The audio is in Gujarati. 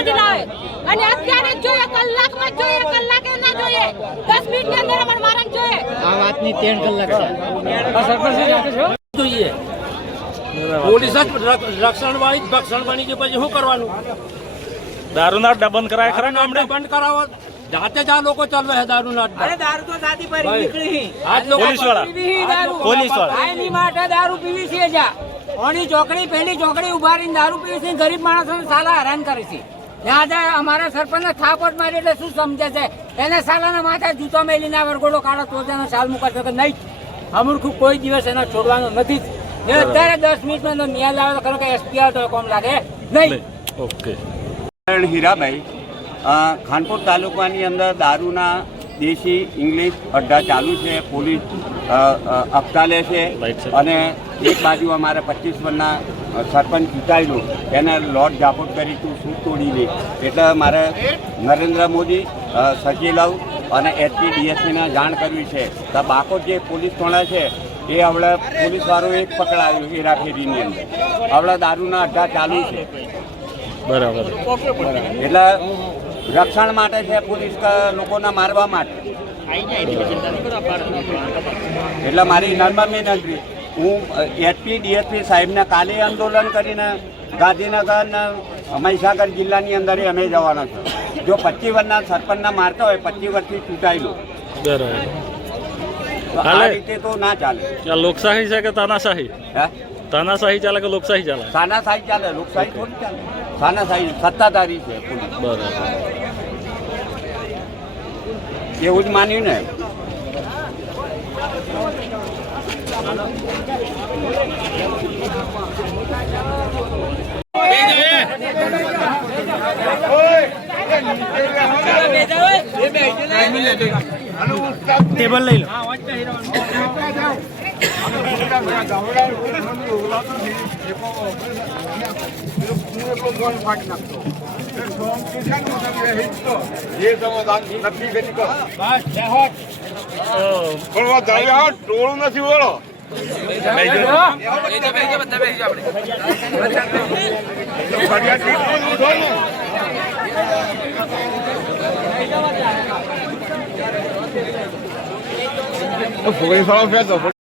સુધી લાવે અને અત્યારે જ જોઈએ, કલાકમાં જ જોઈએ, કલાકે ના જોઈએ, 10 મિનિટની અંદર અમારે મારા જોઈએ. આ વાતની 3 કલાક છે. સરપંચ જોઈએ પોલીસ જ રક્ષણ વાળી ભક્ષણ બની ગઈ, પછી શું કરવાનું? દારૂના અડ્ડા બંધ કરાય ખરા ગામડે? બંધ કરાવો, જાતે જ આ લોકો ચાલવે છે દારૂના અડ્ડા. અરે દારૂ તો સાદી પર નીકળી આજ લોકો પોલીસ વાળા આની માટે દારૂ પીવી છે જા ઓની ચોકડી પહેલી ચોકડી ઉભા રહીને દારૂ પીવી છે, ગરીબ માણસોને સાલા હેરાન કરે છે. ત્યાં અમારા સરપંચને થાપટ મારી એટલે શું સમજે છે? એને સાલાના માથે જૂતો મેલીને વરઘોડો કાઢો તો તેનો સાલ મુકાશે કે નહીં. અમુરખું કોઈ દિવસ એને છોડવાનો નથી જ. અત્યારે 10 મિનિટમાં ન્યાય લાવે તો ખરો કે એસપી આવે તો કોમ લાગે નહીં. ઓકે. હીરાભાઈ, ખાનપુર તાલુકાની અંદર દારૂના દેશી ઇંગ્લિશ અડ્ડા ચાલુ છે. પોલીસ હપ્તા લે છે અને એક બાજુ અમારે 25 વર્ષના સરપંચ ચૂંટાયેલું એને લોટ ઝાપટ કરી તું શું તોડી લે. એટલે મારે નરેન્દ્ર મોદી, સચિલાવ અને એસપી ડીએસપીને જાણ કરવી છે. તો બાકો જે પોલીસ થોડા છે એ હમણાં પોલીસવાળો એક પકડાયું હેરાફેરીની અંદર. હમણાં દારૂના અડ્ડા ચાલુ છે. બરાબર. એટલે રક્ષણ માટે છે, પોલીસ લોકોને મારવા માટે. એટલે મારી નર્મા વિનંતી, હું એસપી ડીએસપી સાહેબને કાલે આંદોલન કરીને ગાંધીનગર ને મહીસાગર જિલ્લાની અંદર અમે જવાના છે. જો 25 વર્ષના સરપંચના મારતા હોય, 25 વર્ષથી ચૂંટાયેલું, આ રીતે તો ના ચાલે. લોકશાહી છે કે તાનાશાહી? હે, તાનાશાહી ચાલે કે લોકશાહી ચાલે? તાનાશાહી ચાલે, લોકશાહી થોડી ચાલે. તાનાશાહી સત્તાધારી છે પોલીસ. બરાબર. એવું જ માન્યું ને. ટેબલ લઈ લો. ટોળું નથી બોલો. પોલીસ વાળો